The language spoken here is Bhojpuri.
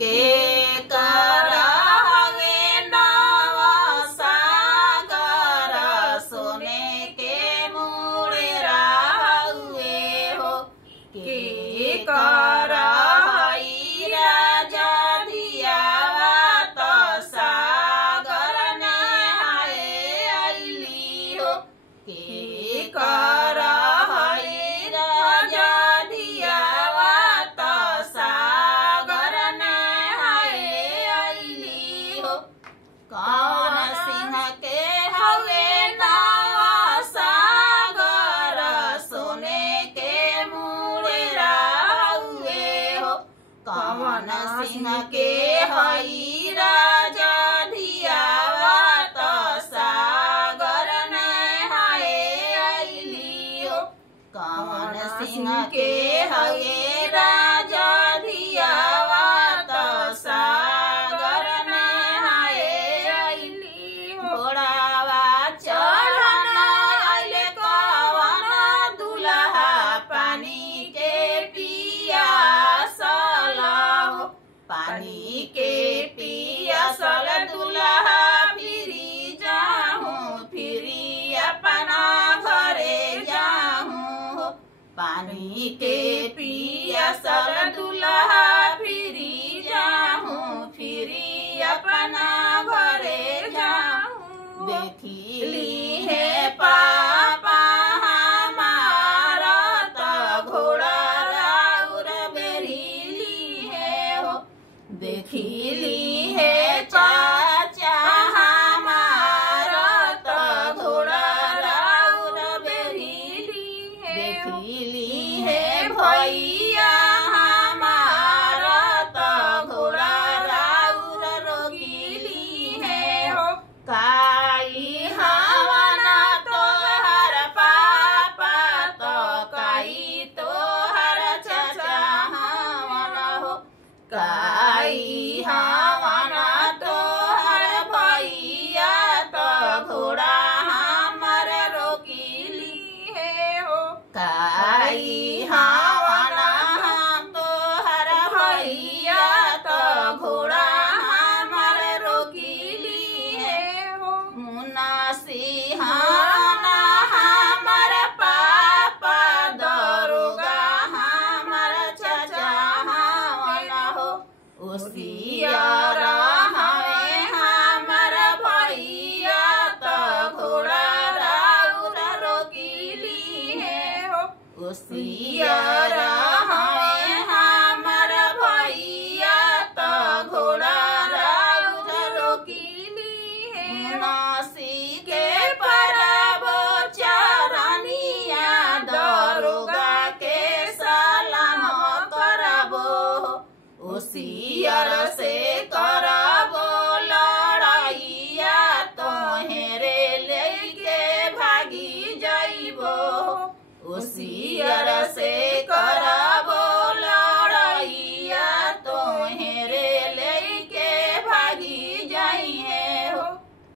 के करहवे नव सागर सोने के मुड़ेरा हुए हो के करहई राजा धियावा तो सागर नहाए अइली हो के करहई राजा धियावा तो सागर नहाए अइली हो कौन सिंह के हवे नवा सागर सोने के मुड़ेरा हुए हो कौन सिंह के हई राजा धियावा तो सागर नहाए अइली हो कौन सिंह के हवे राजा धियावा तो सागर नहाए अइली हो घोड़ावा चढ़न अइले कवन दुल्हा पानी के पियासल हो पानी के पियासल दुल्हा फिरी जाहूँ फिरी अपना घरे जाहूँ हो पानी के पियासल दुल्हा फिरी जाहूँ फिरी अपना घरे जाहूँ देखिली है पापा हमारा तो घोड़ा राउर बेरीली है हो देखिली है चाचा हमारा तो घोड़ा राउर बेरीली है देखिली है भैया हमारा तो घोड़ा राउर रोकीली है हो काई हवाना तो हर पापा तो काई तो हर चाचा हवाना हो काई हवाना तो हर भैया तो घोड़ा हमर रोकीली है हो काई हवाना तो हर भैया तो घोड़ा हमर रोकीली है हो मुना सिंहाना हमर पापा दरोगा हमर चाचा हवाना हो उसियारा